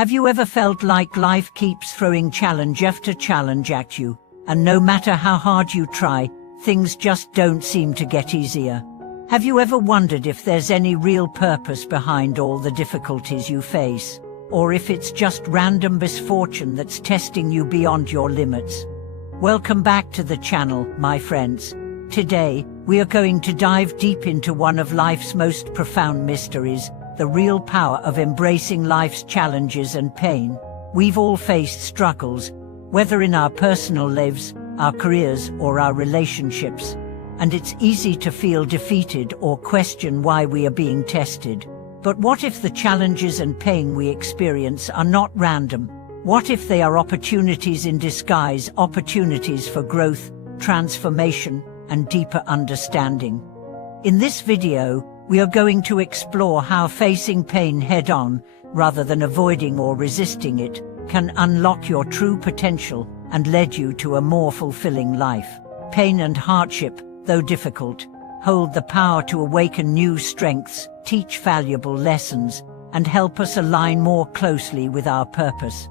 Have you ever felt like life keeps throwing challenge after challenge at you, and no matter how hard you try, things just don't seem to get easier? Have you ever wondered if there's any real purpose behind all the difficulties you face, or if it's just random misfortune that's testing you beyond your limits? Welcome back to the channel, my friends. Today, we are going to dive deep into one of life's most profound mysteries, the real power of embracing life's challenges and pain. We've all faced struggles, whether in our personal lives, our careers, or our relationships. And it's easy to feel defeated or question why we are being tested. But what if the challenges and pain we experience are not random? What if they are opportunities in disguise, opportunities for growth, transformation, and deeper understanding? In this video, we are going to explore how facing pain head-on, rather than avoiding or resisting it, can unlock your true potential and lead you to a more fulfilling life. Pain and hardship, though difficult, hold the power to awaken new strengths, teach valuable lessons, and help us align more closely with our purpose.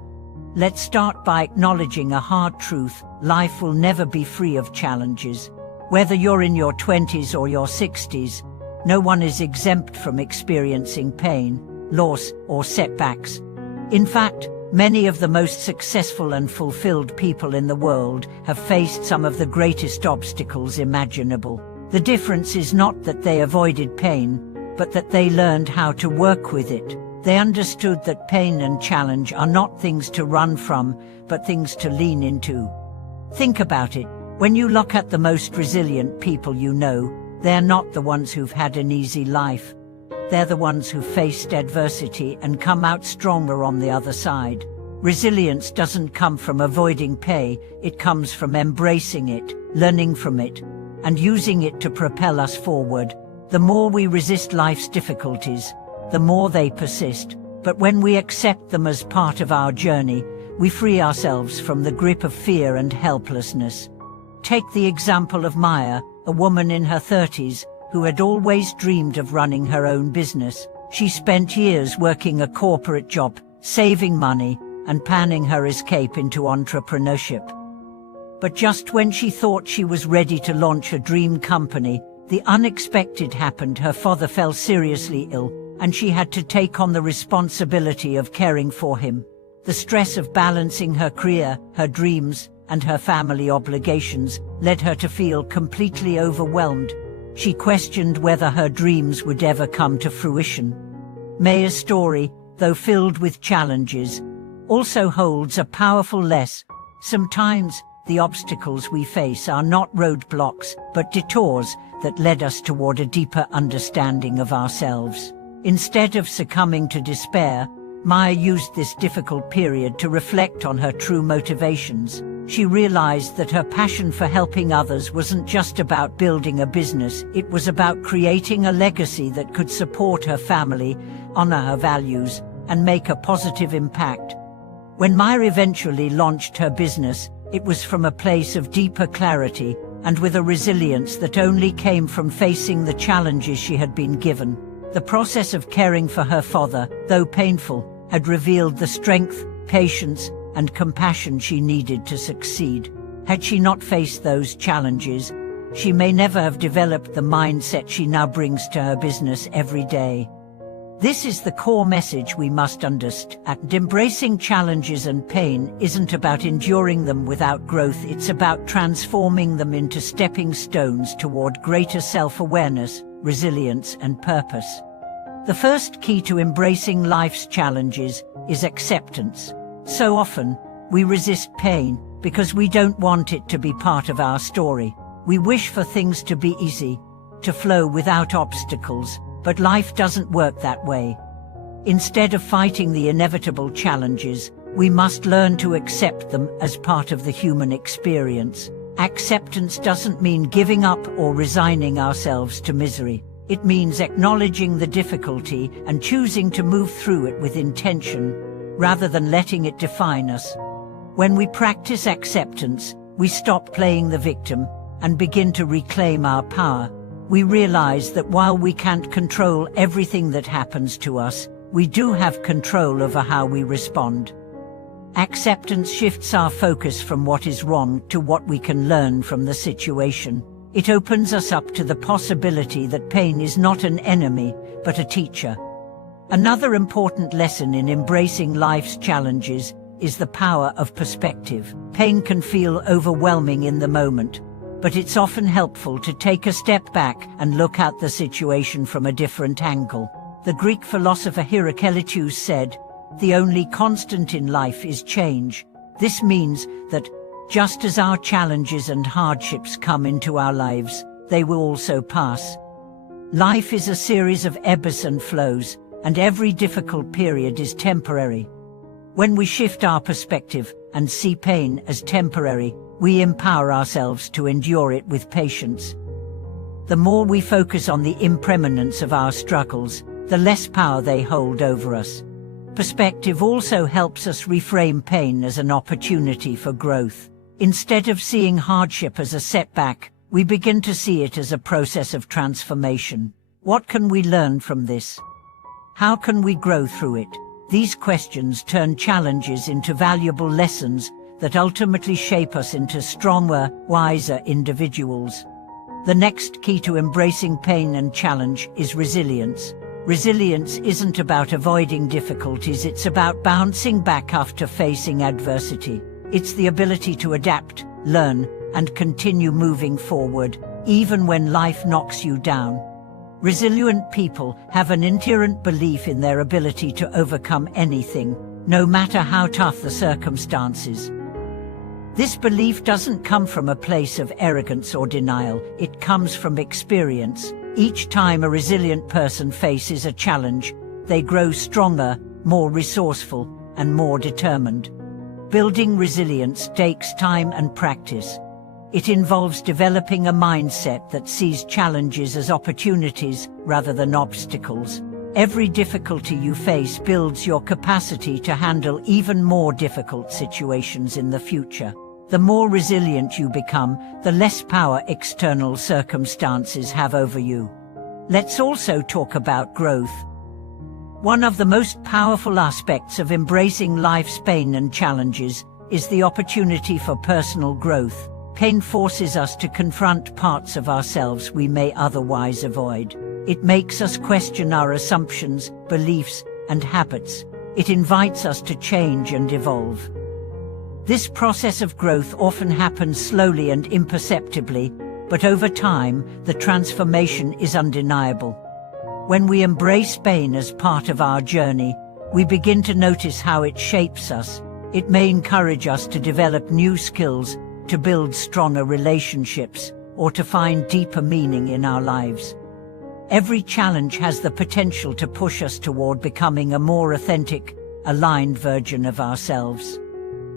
Let's start by acknowledging a hard truth: life will never be free of challenges. Whether you're in your 20s or your 60s, no one is exempt from experiencing pain, loss, or setbacks. In fact, many of the most successful and fulfilled people in the world have faced some of the greatest obstacles imaginable. The difference is not that they avoided pain, but that they learned how to work with it. They understood that pain and challenge are not things to run from, but things to lean into. Think about it. When you look at the most resilient people you know, they're not the ones who've had an easy life. They're the ones who faced adversity and come out stronger on the other side. Resilience doesn't come from avoiding pain, it comes from embracing it, learning from it, and using it to propel us forward. The more we resist life's difficulties, the more they persist. But when we accept them as part of our journey, we free ourselves from the grip of fear and helplessness. Take the example of Maya, a woman in her 30s, who had always dreamed of running her own business. She spent years working a corporate job, saving money, and planning her escape into entrepreneurship. But just when she thought she was ready to launch a dream company, the unexpected happened. Her father fell seriously ill, and she had to take on the responsibility of caring for him. The stress of balancing her career, her dreams, and her family obligations led her to feel completely overwhelmed. She questioned whether her dreams would ever come to fruition. Maya's story, though filled with challenges, also holds a powerful lesson. Sometimes, the obstacles we face are not roadblocks, but detours that led us toward a deeper understanding of ourselves. Instead of succumbing to despair, Maya used this difficult period to reflect on her true motivations. She realized that her passion for helping others wasn't just about building a business, it was about creating a legacy that could support her family, honor her values, and make a positive impact. When Maya eventually launched her business, it was from a place of deeper clarity, and with a resilience that only came from facing the challenges she had been given. The process of caring for her father, though painful, had revealed the strength, patience, and compassion she needed to succeed. Had she not faced those challenges, she may never have developed the mindset she now brings to her business every day. This is the core message we must understand. Embracing challenges and pain isn't about enduring them without growth, it's about transforming them into stepping stones toward greater self-awareness, resilience, and purpose. The first key to embracing life's challenges is acceptance. So often, we resist pain because we don't want it to be part of our story. We wish for things to be easy, to flow without obstacles, but life doesn't work that way. Instead of fighting the inevitable challenges, we must learn to accept them as part of the human experience. Acceptance doesn't mean giving up or resigning ourselves to misery. It means acknowledging the difficulty and choosing to move through it with intention, rather than letting it define us. When we practice acceptance, we stop playing the victim and begin to reclaim our power. We realize that while we can't control everything that happens to us, we do have control over how we respond. Acceptance shifts our focus from what is wrong to what we can learn from the situation. It opens us up to the possibility that pain is not an enemy, but a teacher. Another important lesson in embracing life's challenges is the power of perspective. Pain can feel overwhelming in the moment, but it's often helpful to take a step back and look at the situation from a different angle. The Greek philosopher Heraclitus said, "The only constant in life is change." This means that just as our challenges and hardships come into our lives, they will also pass. Life is a series of ebbs and flows, and every difficult period is temporary. When we shift our perspective and see pain as temporary, we empower ourselves to endure it with patience. The more we focus on the impermanence of our struggles, the less power they hold over us. Perspective also helps us reframe pain as an opportunity for growth. Instead of seeing hardship as a setback, we begin to see it as a process of transformation. What can we learn from this? How can we grow through it? These questions turn challenges into valuable lessons that ultimately shape us into stronger, wiser individuals. The next key to embracing pain and challenge is resilience. Resilience isn't about avoiding difficulties, it's about bouncing back after facing adversity. It's the ability to adapt, learn, and continue moving forward, even when life knocks you down. Resilient people have an inherent belief in their ability to overcome anything, no matter how tough the circumstances. This belief doesn't come from a place of arrogance or denial, it comes from experience. Each time a resilient person faces a challenge, they grow stronger, more resourceful, and more determined. Building resilience takes time and practice. It involves developing a mindset that sees challenges as opportunities rather than obstacles. Every difficulty you face builds your capacity to handle even more difficult situations in the future. The more resilient you become, the less power external circumstances have over you. Let's also talk about growth. One of the most powerful aspects of embracing life's pain and challenges is the opportunity for personal growth. Pain forces us to confront parts of ourselves we may otherwise avoid. It makes us question our assumptions, beliefs, and habits. It invites us to change and evolve. This process of growth often happens slowly and imperceptibly, but over time, the transformation is undeniable. When we embrace pain as part of our journey, we begin to notice how it shapes us. It may encourage us to develop new skills, to build stronger relationships, or to find deeper meaning in our lives. Every challenge has the potential to push us toward becoming a more authentic, aligned version of ourselves.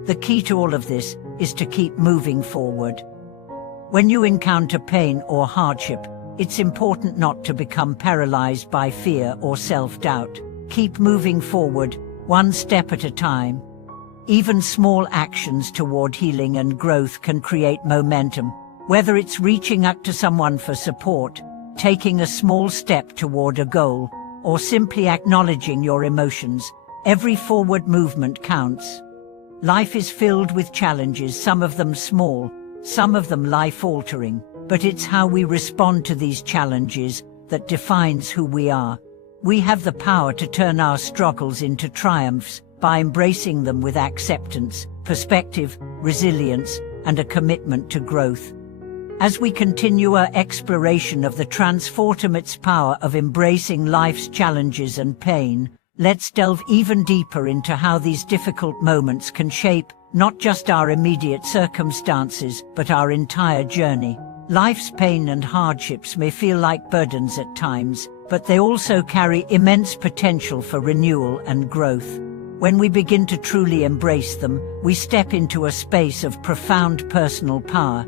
The key to all of this is to keep moving forward. When you encounter pain or hardship, it's important not to become paralyzed by fear or self-doubt. Keep moving forward, one step at a time. Even small actions toward healing and growth can create momentum. Whether it's reaching out to someone for support, taking a small step toward a goal, or simply acknowledging your emotions, every forward movement counts. Life is filled with challenges, some of them small, some of them life-altering, but it's how we respond to these challenges that defines who we are. We have the power to turn our struggles into triumphs by embracing them with acceptance, perspective, resilience, and a commitment to growth. As we continue our exploration of the transformative power of embracing life's challenges and pain, let's delve even deeper into how these difficult moments can shape not just our immediate circumstances, but our entire journey. Life's pain and hardships may feel like burdens at times, but they also carry immense potential for renewal and growth. When we begin to truly embrace them, we step into a space of profound personal power,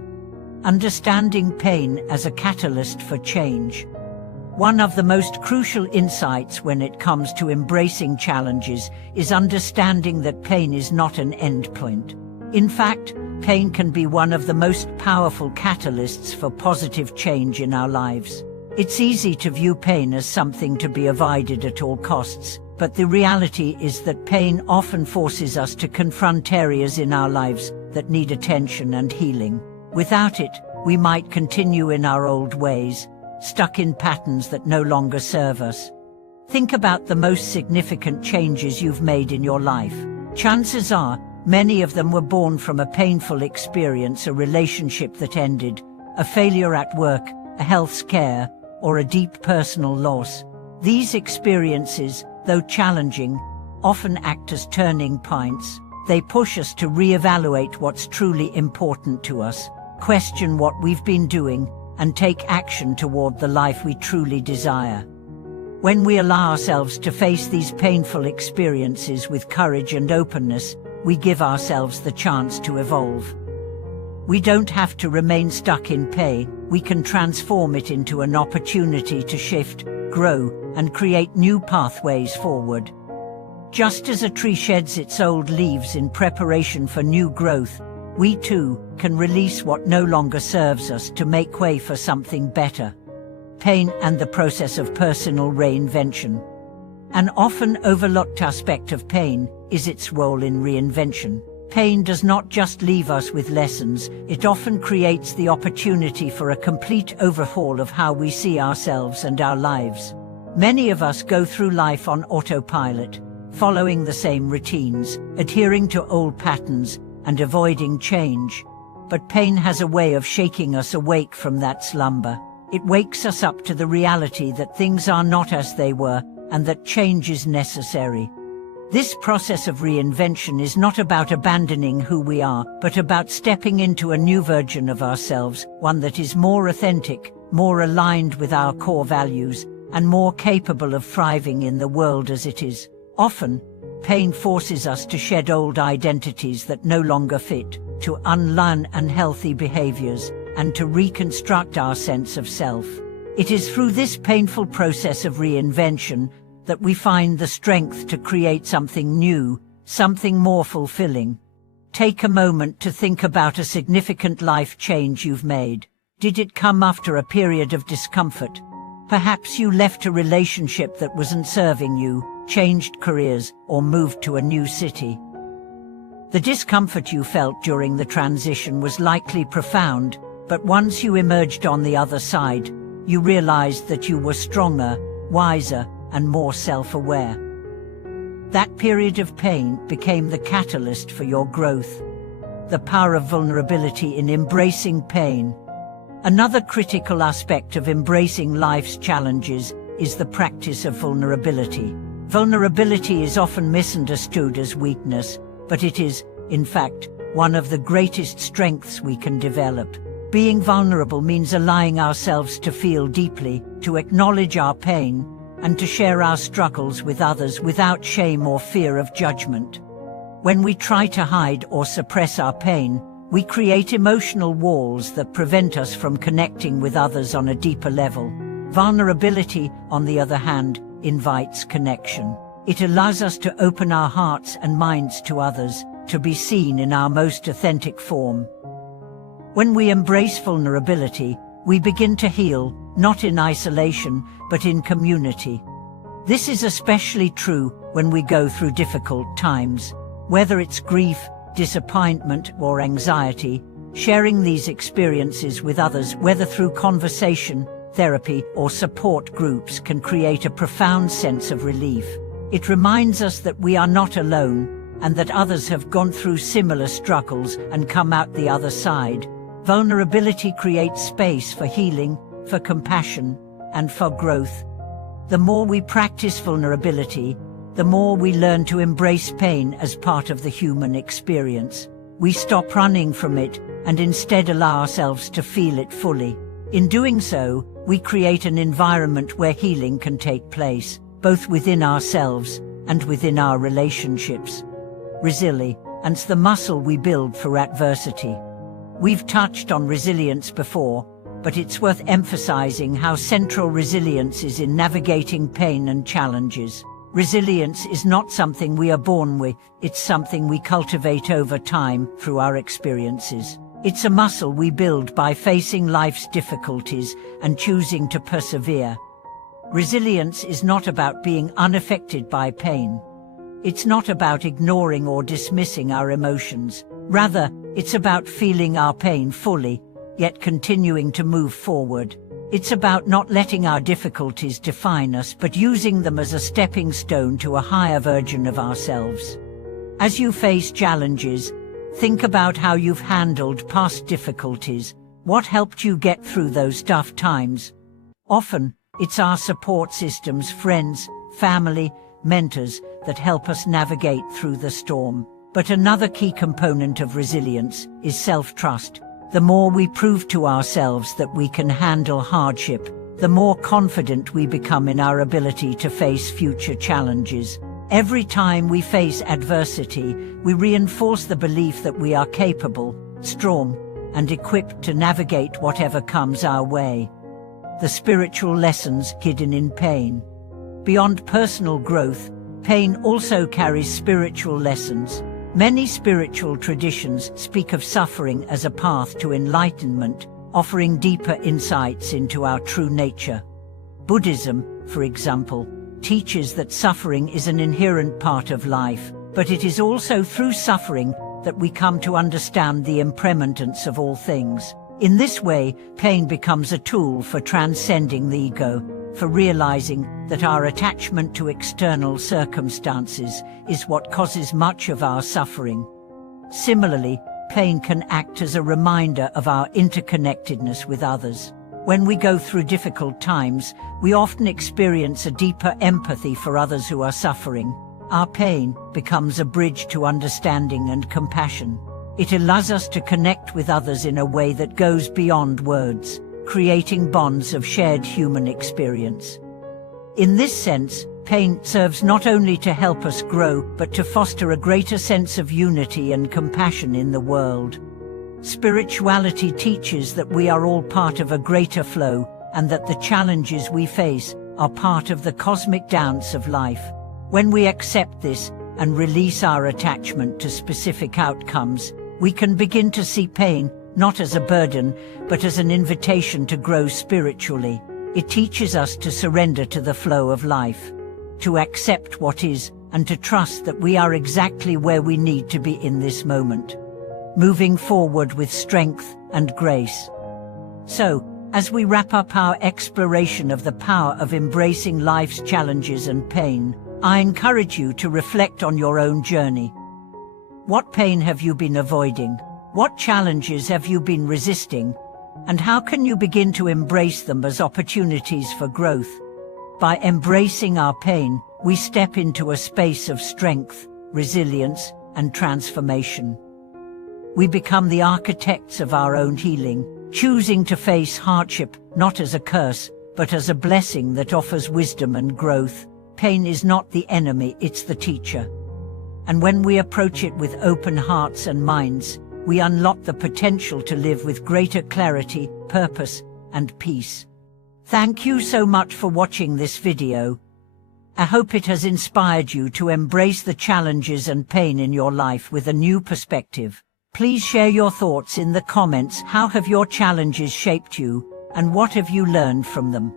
understanding pain as a catalyst for change. One of the most crucial insights when it comes to embracing challenges is understanding that pain is not an endpoint. In fact, pain can be one of the most powerful catalysts for positive change in our lives. It's easy to view pain as something to be avoided at all costs, But the reality is that pain often forces us to confront areas in our lives that need attention and healing. Without it, we might continue in our old ways, stuck in patterns that no longer serve us. Think about the most significant changes you've made in your life. Chances are, many of them were born from a painful experience, a relationship that ended, a failure at work, a health scare, or a deep personal loss. These experiences, though challenging, often act as turning points. They push us to reevaluate what's truly important to us, question what we've been doing, and take action toward the life we truly desire. When we allow ourselves to face these painful experiences with courage and openness, we give ourselves the chance to evolve. We don't have to remain stuck in pain. We can transform it into an opportunity to shift, grow, and create new pathways forward. Just as a tree sheds its old leaves in preparation for new growth, we too can release what no longer serves us to make way for something better. Pain and the process of personal reinvention. An often overlooked aspect of pain is its role in reinvention. Pain does not just leave us with lessons, it often creates the opportunity for a complete overhaul of how we see ourselves and our lives. Many of us go through life on autopilot, following the same routines, adhering to old patterns, and avoiding change. But pain has a way of shaking us awake from that slumber. It wakes us up to the reality that things are not as they were, and that change is necessary. This process of reinvention is not about abandoning who we are, but about stepping into a new version of ourselves, one that is more authentic, more aligned with our core values, and more capable of thriving in the world as it is. Often, pain forces us to shed old identities that no longer fit, to unlearn unhealthy behaviors, and to reconstruct our sense of self. It is through this painful process of reinvention that we find the strength to create something new, something more fulfilling. Take a moment to think about a significant life change you've made. Did it come after a period of discomfort? Perhaps you left a relationship that wasn't serving you, changed careers, or moved to a new city. The discomfort you felt during the transition was likely profound, but once you emerged on the other side, you realized that you were stronger, wiser, and more self-aware. That period of pain became the catalyst for your growth. The power of vulnerability in embracing pain. Another critical aspect of embracing life's challenges is the practice of vulnerability. Vulnerability is often misunderstood as weakness, but it is, in fact, one of the greatest strengths we can develop. Being vulnerable means allowing ourselves to feel deeply, to acknowledge our pain, and to share our struggles with others without shame or fear of judgment. When we try to hide or suppress our pain, we create emotional walls that prevent us from connecting with others on a deeper level. Vulnerability, on the other hand, invites connection. It allows us to open our hearts and minds to others, to be seen in our most authentic form. When we embrace vulnerability, we begin to heal, not in isolation, but in community. This is especially true when we go through difficult times. Whether it's grief, disappointment, or anxiety, sharing these experiences with others, whether through conversation, therapy, or support groups, can create a profound sense of relief. It reminds us that we are not alone, and that others have gone through similar struggles and come out the other side. Vulnerability creates space for healing, for compassion, and for growth. The more we practice vulnerability, the more we learn to embrace pain as part of the human experience. We stop running from it and instead allow ourselves to feel it fully. In doing so, we create an environment where healing can take place, both within ourselves and within our relationships. Resilience, the muscle we build through adversity. We've touched on resilience before, but it's worth emphasizing how central resilience is in navigating pain and challenges. Resilience is not something we are born with, it's something we cultivate over time through our experiences. It's a muscle we build by facing life's difficulties and choosing to persevere. Resilience is not about being unaffected by pain. It's not about ignoring or dismissing our emotions. Rather, it's about feeling our pain fully, yet continuing to move forward. It's about not letting our difficulties define us, but using them as a stepping stone to a higher version of ourselves. As you face challenges, think about how you've handled past difficulties. What helped you get through those tough times? Often, it's our support systems, friends, family, mentors, that help us navigate through the storm. But another key component of resilience is self-trust. The more we prove to ourselves that we can handle hardship, the more confident we become in our ability to face future challenges. Every time we face adversity, we reinforce the belief that we are capable, strong, and equipped to navigate whatever comes our way. The spiritual lessons hidden in pain. Beyond personal growth, pain also carries spiritual lessons. Many spiritual traditions speak of suffering as a path to enlightenment, offering deeper insights into our true nature. Buddhism, for example, teaches that suffering is an inherent part of life, but it is also through suffering that we come to understand the impermanence of all things. In this way, pain becomes a tool for transcending the ego, for realizing that our attachment to external circumstances is what causes much of our suffering. Similarly, pain can act as a reminder of our interconnectedness with others. When we go through difficult times, we often experience a deeper empathy for others who are suffering. Our pain becomes a bridge to understanding and compassion. It allows us to connect with others in a way that goes beyond words, creating bonds of shared human experience. In this sense, pain serves not only to help us grow, but to foster a greater sense of unity and compassion in the world. Spirituality teaches that we are all part of a greater flow, and that the challenges we face are part of the cosmic dance of life. When we accept this and release our attachment to specific outcomes, we can begin to see pain not as a burden, but as an invitation to grow spiritually. It teaches us to surrender to the flow of life, to accept what is, and to trust that we are exactly where we need to be in this moment, moving forward with strength and grace. So, as we wrap up our exploration of the power of embracing life's challenges and pain, I encourage you to reflect on your own journey. What pain have you been avoiding? What challenges have you been resisting? And how can you begin to embrace them as opportunities for growth? By embracing our pain, we step into a space of strength, resilience, and transformation. We become the architects of our own healing, choosing to face hardship not as a curse, but as a blessing that offers wisdom and growth. Pain is not the enemy, it's the teacher. And when we approach it with open hearts and minds, we unlock the potential to live with greater clarity, purpose, and peace. Thank you so much for watching this video. I hope it has inspired you to embrace the challenges and pain in your life with a new perspective. Please share your thoughts in the comments. How have your challenges shaped you, and what have you learned from them?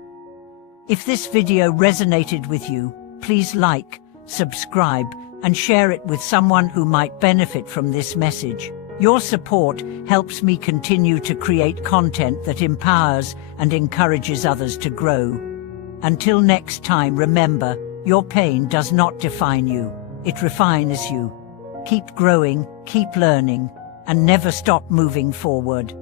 If this video resonated with you, please like, subscribe, and share it with someone who might benefit from this message. Your support helps me continue to create content that empowers and encourages others to grow. Until next time, remember, your pain does not define you. It refines you. Keep growing, keep learning, and never stop moving forward.